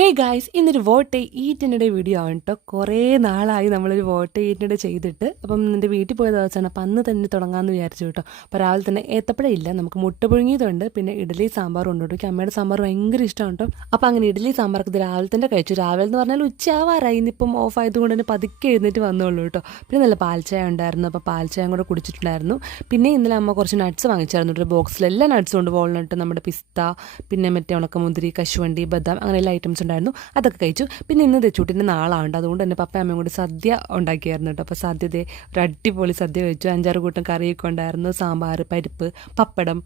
Hey guys, ഇന്നൊരു vote ഈറ്റിനിടെ video ആണ് കേട്ടോ. കുറേ നാളായി നമ്മളൊരു വോട്ട് ഈറ്റിനിടെ ചെയ്തിട്ട്. അപ്പം എൻ്റെ വീട്ടിൽ പോയ ദിവസമാണ്. അപ്പം അന്ന് തന്നെ തുടങ്ങാമെന്ന് വിചാരിച്ചു കേട്ടോ. അപ്പോൾ രാവിലെ തന്നെ ഏത്തപ്പഴം ഇല്ല, നമുക്ക് മുട്ട പുഴുങ്ങിയതുണ്ട്, പിന്നെ ഇഡ്ഡലി സാമ്പാറും ഉണ്ട് കേട്ടോ. അമ്മയുടെ സാമ്പാർ ഭയങ്കര ഇഷ്ടമാണ് കേട്ടോ. അപ്പോൾ അങ്ങനെ ഇഡ്ഡലി സാമ്പാർക്ക് ഇത് രാവിലെ തന്നെ കഴിച്ചു. രാവിലെ എന്ന് പറഞ്ഞാൽ ഉച്ചയാവാറായി. ഇന്നിപ്പം ഓഫ് ആയതുകൊണ്ട് തന്നെ പതുക്കെ എഴുന്നേറ്റ് വന്നോളൂ കേട്ടോ. പിന്നെ നല്ല പാൽച്ചായ ഉണ്ടായിരുന്നു, അപ്പോൾ പാൽച്ചായം കൂടെ കുടിച്ചിട്ടുണ്ടായിരുന്നു. പിന്നെ ഇന്നലെ അമ്മ കുറച്ച് നട്ട്സ് വാങ്ങിച്ചായിരുന്നു കേട്ടോ. ബോക്സിൽ എല്ലാ നട്ട്സും ഉണ്ട്. വാൾനട്ട്, നമ്മുടെ പിസ്ത, പിന്നെ മറ്റേ ഉണക്കമുന്തിരി, കശുവണ്ടി, ബദാം, അങ്ങനെ എല്ലാ ഐറ്റംസ് ഉണ്ടായിരുന്നു. അതൊക്കെ കഴിച്ചു. പിന്നെ ഇന്ന് തെച്ചൂട്ടിൻ്റെ നാളാണ്, അതുകൊണ്ട് തന്നെ പപ്പ അമ്മയും കൂടി സദ്യ ഉണ്ടാക്കിയായിരുന്നു കേട്ടോ. അപ്പോൾ സദ്യ ഒരു അടിപൊളി സദ്യ കഴിച്ചു. 5-6 കൂട്ടം കറിയൊക്കെ ഉണ്ടായിരുന്നു. സാമ്പാർ, പരിപ്പ്, പപ്പടം,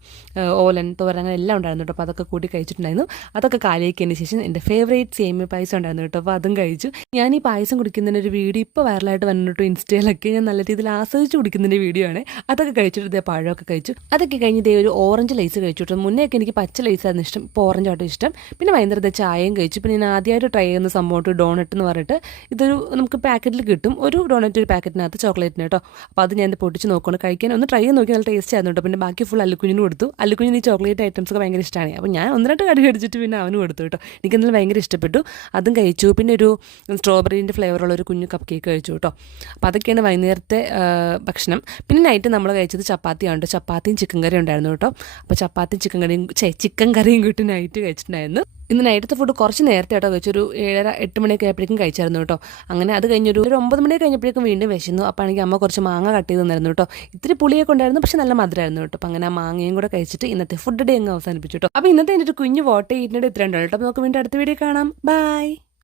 ഓലൻ, തോരൻ, അങ്ങനെ എല്ലാം ഉണ്ടായിരുന്നു കേട്ടോ. അപ്പോൾ അതൊക്കെ കൂടി കഴിച്ചിട്ടുണ്ടായിരുന്നു. അതൊക്കെ കാലിയാക്കിയതിന് ശേഷം എൻ്റെ ഫേവറേറ്റ് സേമിയ പായസം ഉണ്ടായിരുന്നു കേട്ടോ. അപ്പോൾ അതും കഴിച്ചു. ഞാൻ ഈ പായസം കുടിക്കുന്നതിൻ്റെ ഒരു വീഡിയോ ഇപ്പോൾ വൈറലായിട്ട് വന്നിട്ട് ഇൻസ്റ്റയിലൊക്കെ ഞാൻ നല്ല രീതിയിൽ ആസ്വദിച്ച് കുടിക്കുന്നതിൻ്റെ വീഡിയോ ആണ്. അതൊക്കെ കഴിച്ചിട്ട് ഇതേ പഴമൊക്കെ കഴിച്ചു. അതൊക്കെ കഴിഞ്ഞ് ഇതേ ഒരു ഓറഞ്ച് ലൈസ് കഴിച്ചു കേട്ടോ. മുന്നേയൊക്കെ എനിക്ക് പച്ച ലൈസായിരുന്നു ഇഷ്ടം, ഇപ്പോൾ ഓറഞ്ചായിട്ട് ഇഷ്ടം. പിന്നെ വൈകുന്നേരത്തെ ചായയും കഴിച്ചു. പിന്നെ ഞാൻ ആദ്യമായിട്ട് ട്രൈ ചെയ്യുന്ന സംഭവം ഡോണറ്റ് എന്ന് പറഞ്ഞിട്ട് ഇതൊരു നമുക്ക് പാക്കറ്റിൽ കിട്ടും. ഒരു ഡോണറ്റ് ഒരു പാക്കറ്റിനകത്ത് ചോക്ലേറ്റിന് കേട്ടോ. അപ്പോൾ അത് ഞാൻ പൊട്ടിച്ച് നോക്കണം, കഴിക്കാൻ ഒന്ന് ട്രൈ ചെയ്ത് നോക്കി. നല്ല ടേസ്റ്റ് ആയിരുന്നു കേട്ടോ. പിന്നെ ബാക്കി ഫുൾ അല്ലുക്കുഞ്ഞിന് കൊടുത്തു. അല്ലുക്കുഞ്ഞിന് ഈ ചോക്ലേറ്റ് ഐറ്റംസ് ഒക്കെ ഭയങ്കര ഇഷ്ടമാണ്. അപ്പോൾ ഞാൻ 1-2 കടി കടിച്ചിട്ട് പിന്നെ അവന് കൊടുത്തു കേട്ടോ. എനിക്ക് എന്തായാലും ഭയങ്കര ഇഷ്ടപ്പെട്ടു. അതും കഴിച്ചു. പിന്നെ ഒരു സ്ട്രോബെറീൻ്റെ ഫ്ലേവറുള്ള ഒരു കുഞ്ഞു കപ്പ് കേക്ക് കഴിച്ചു കേട്ടോ. അപ്പോൾ അതൊക്കെയാണ് വൈകുന്നേരത്തെ ഭക്ഷണം. പിന്നെ നൈറ്റ് നമ്മൾ കഴിച്ചത് ചപ്പാത്തിയാണ് കേട്ടോ. ചപ്പാത്തിയും ചിക്കൻ കറിയും ഉണ്ടായിരുന്നു കേട്ടോ. അപ്പോൾ ചപ്പാത്തിയും ചിക്കൻ കറിയും കൂട്ടി നൈറ്റ് കഴിച്ചിട്ടുണ്ടായിരുന്നു. ഇന്ന് നൈറ്റത്തെ ഫുഡ് കുറച്ച് നേരത്തെ കേട്ടോ കഴിച്ചു. ഒരു 7-8 മണിയൊക്കെ ആയപ്പോഴേക്കും കഴിച്ചായിരുന്നു കേട്ടോ. അങ്ങനെ അത് കഴിഞ്ഞൊരു 9 മണി കഴിഞ്ഞപ്പോഴേക്കും വീണ്ടും വിശന്നു. അപ്പോൾ ആണെങ്കിൽ അമ്മ കുറച്ച് മാങ്ങ കട്ട് ചെയ്ത് തന്നായിരുന്നു കേട്ടോ. ഇത്തിരി പുളിയൊക്കെ ഉണ്ടായിരുന്നു, പക്ഷെ നല്ല മധുരമായിരുന്നു കേട്ടോ. അപ്പോൾ അങ്ങനെ ആ മാങ്ങയും കൂടെ കഴിച്ചിട്ട് ഇന്നത്തെ ഫുഡ് ഡേ അങ്ങ് അവസാനിപ്പിച്ചു കേട്ടോ. അപ്പോൾ ഇന്നത്തെ എൻ്റെ ഒരു കുഞ്ഞു വോട്ട് ഈറ്റിനിടെ ഇത്രയും ഉണ്ടോ കേട്ടോ. അപ്പോൾ നമുക്ക് വീണ്ടും അടുത്ത വീഡിയോ കാണാം. ബൈ.